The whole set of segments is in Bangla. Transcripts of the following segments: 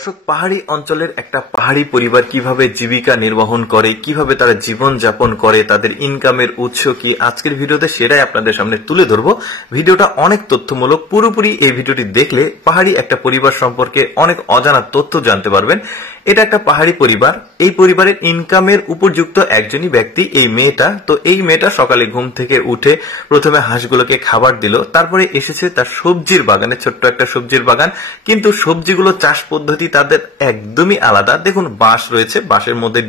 দর্শক, পাহাড়ি অঞ্চলের একটা পাহাড়ি পরিবার কিভাবে জীবিকা নির্বাহন করে, কিভাবে তারা জীবন যাপন করে, তাদের ইনকামের উৎস কি, আজকের ভিডিওতে সেটাই আপনাদের সামনে তুলে ধরবো। ভিডিওটা অনেক তথ্যমূলক। পুরোপুরি এই ভিডিওটি দেখলে পাহাড়ি একটা পরিবার সম্পর্কে অনেক অজানা তথ্য জানতে পারবেন। এটা একটা পাহাড়ি পরিবার। এই পরিবারের ইনকামের উপযুক্ত একজনই ব্যক্তি এই মেয়েটা। তো এই মেয়েটা সকালে ঘুম থেকে উঠে প্রথমে হাঁসগুলোকে খাবার দিল, তারপরে এসেছে তার সবজির বাগানে, ছোট্ট একটা সবজির বাগান। কিন্তু সবজিগুলো চাষ পদ্ধতি তাদের একদমই আলাদা। দেখুন, বাঁশ রয়েছে, বাঁশের মধ্যে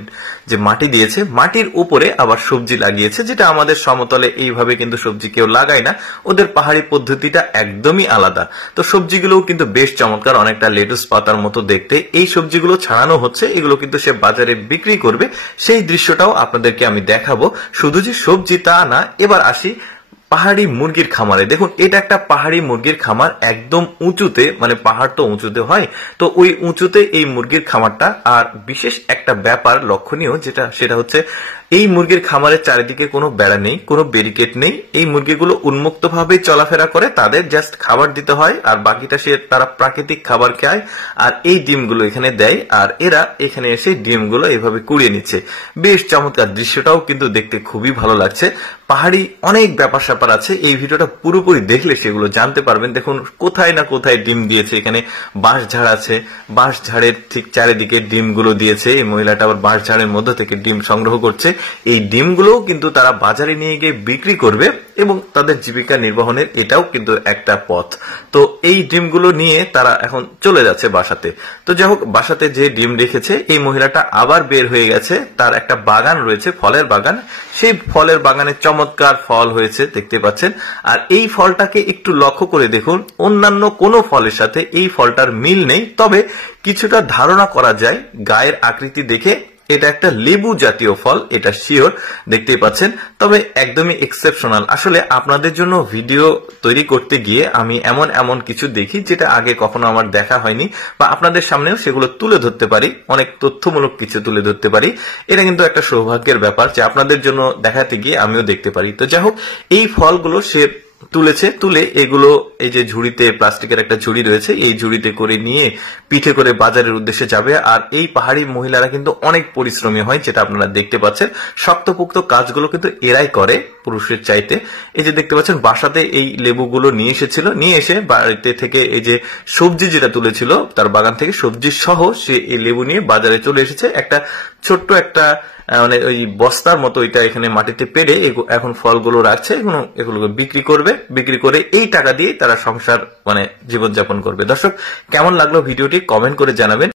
যে মাটি দিয়েছে, মাটির উপরে আবার সবজি লাগিয়েছে, যেটা আমাদের সমতলে এইভাবে কিন্তু সবজি কেউ লাগায় না। ওদের পাহাড়ি পদ্ধতিটা একদমই আলাদা। তো সবজিগুলোও কিন্তু বেশ চমৎকার, অনেকটা লেটুস পাতার মতো দেখতে। এই সবজিগুলো ছাড়ানো হচ্ছে, এগুলো কিন্তু সে বাজারে বিক্রি করবে। সেই দৃশ্যটাও আপনাদেরকে আমি দেখাবো। শুধু যে সবজি তা না, এবার আসি পাহাড়ি মুরগির খামারে। দেখুন, এটা একটা পাহাড়ি মুরগির খামার, একদম উঁচুতে, মানে পাহাড় তো উঁচুতে হয়, তো ওই উঁচুতে এই মুরগির খামারটা। আর বিশেষ একটা ব্যাপার লক্ষণীয় যেটা, সেটা হচ্ছে এই মুরগির খামারের চারিদিকে কোনো বেড়া নেই, কোনো ব্যারিকেড নেই। এই মুরগিগুলো উন্মুক্তভাবে চলাফেরা করে, তাদের জাস্ট খাবার দিতে হয়, আর বাকিটা তারা প্রাকৃতিক খাবার খায়। আর এই ডিমগুলো এখানে দেয়, আর এরা এখানে এসে ডিমগুলো এভাবে কুড়িয়ে নিচ্ছে। বেশ চমৎকার, দৃশ্যটাও কিন্তু দেখতে খুবই ভালো লাগছে। পাহাড়ি অনেক ব্যাপার স্যাপার আছে, এই ভিডিওটা পুরোপুরি দেখলে সেগুলো জানতে পারবেন। দেখুন, কোথায় না কোথায় ডিম দিয়েছে। এখানে বাঁশ ঝাড় আছে, বাঁশ ঝাড়ের ঠিক চারিদিকে ডিমগুলো দিয়েছে। এই মহিলাটা আবার বাঁশ ঝাড়ের মধ্যে থেকে ডিম সংগ্রহ করছে। এই ডিমগুলোও কিন্তু তারা বাজারে নিয়ে গিয়ে বিক্রি করবে এবং তাদের জীবিকা নির্বাহনের এটাও কিন্তু একটা পথ। তো এই ডিমগুলো নিয়ে তারা এখন চলে যাচ্ছে বাসাতে। তো যাই হোক, বাসাতে যে ডিম রেখেছে, এই মহিলাটা আবার বের হয়ে গেছে। তার একটা বাগান রয়েছে, ফলের বাগান। সেই ফলের বাগানে চমৎকার ফল হয়েছে, দেখতে পাচ্ছেন। আর এই ফলটাকে একটু লক্ষ্য করে দেখুন, অন্যান্য কোনো ফলের সাথে এই ফলটার মিল নেই, তবে কিছুটা ধারণা করা যায় গায়ের আকৃতি দেখে এটা একটা লেবু জাতীয় ফল, এটা শিওর, দেখতেই পাচ্ছেন। তবে একদমই এক্সেপশনাল। আসলে আপনাদের জন্য ভিডিও তৈরি করতে গিয়ে আমি এমন কিছু দেখি যেটা আগে কখনো আমার দেখা হয়নি, বা আপনাদের সামনেও সেগুলো তুলে ধরতে পারি, অনেক তথ্যমূলক কিছু তুলে ধরতে পারি। এটা কিন্তু একটা সৌভাগ্যের ব্যাপার যে আপনাদের জন্য দেখাতে গিয়ে আমিও দেখতে পারি। তো যাই হোক, এই ফলগুলো সে তুলেছে, তুলে এগুলো এই যে ঝুড়িতে, প্লাস্টিকের একটা ঝুড়ি রয়েছে, এই ঝুড়িতে করে নিয়ে পিঠে করে বাজারের উদ্দেশ্যে যাবে। আর এই পাহাড়ি মহিলারা কিন্তু অনেক পরিশ্রমী হয়, যেটা আপনারা দেখতে পাচ্ছেন। শক্তপোক্ত কাজগুলো কিন্তু এরাই করে পুরুষের চাইতে। এই যে দেখতে পাচ্ছেন, বাসাতে এই লেবুগুলো নিয়ে এসেছিল, নিয়ে এসে বাড়িতে থেকে এই যে সবজি যেটা তুলেছিল তার বাগান থেকে, সবজি সহ সে এই লেবু নিয়ে বাজারে চলে এসেছে। একটা ছোট্ট একটা মানে ওই বস্তার মতো এটা এখানে মাটিতে পেরে এখন ফলগুলো রাখছে, এগুলোকে বিক্রি করবে। বিক্রি করে এই টাকা দিয়ে তারা সংসার, মানে জীবনযাপন করবে। দর্শক, কেমন লাগলো ভিডিওটি কমেন্ট করে জানাবেন।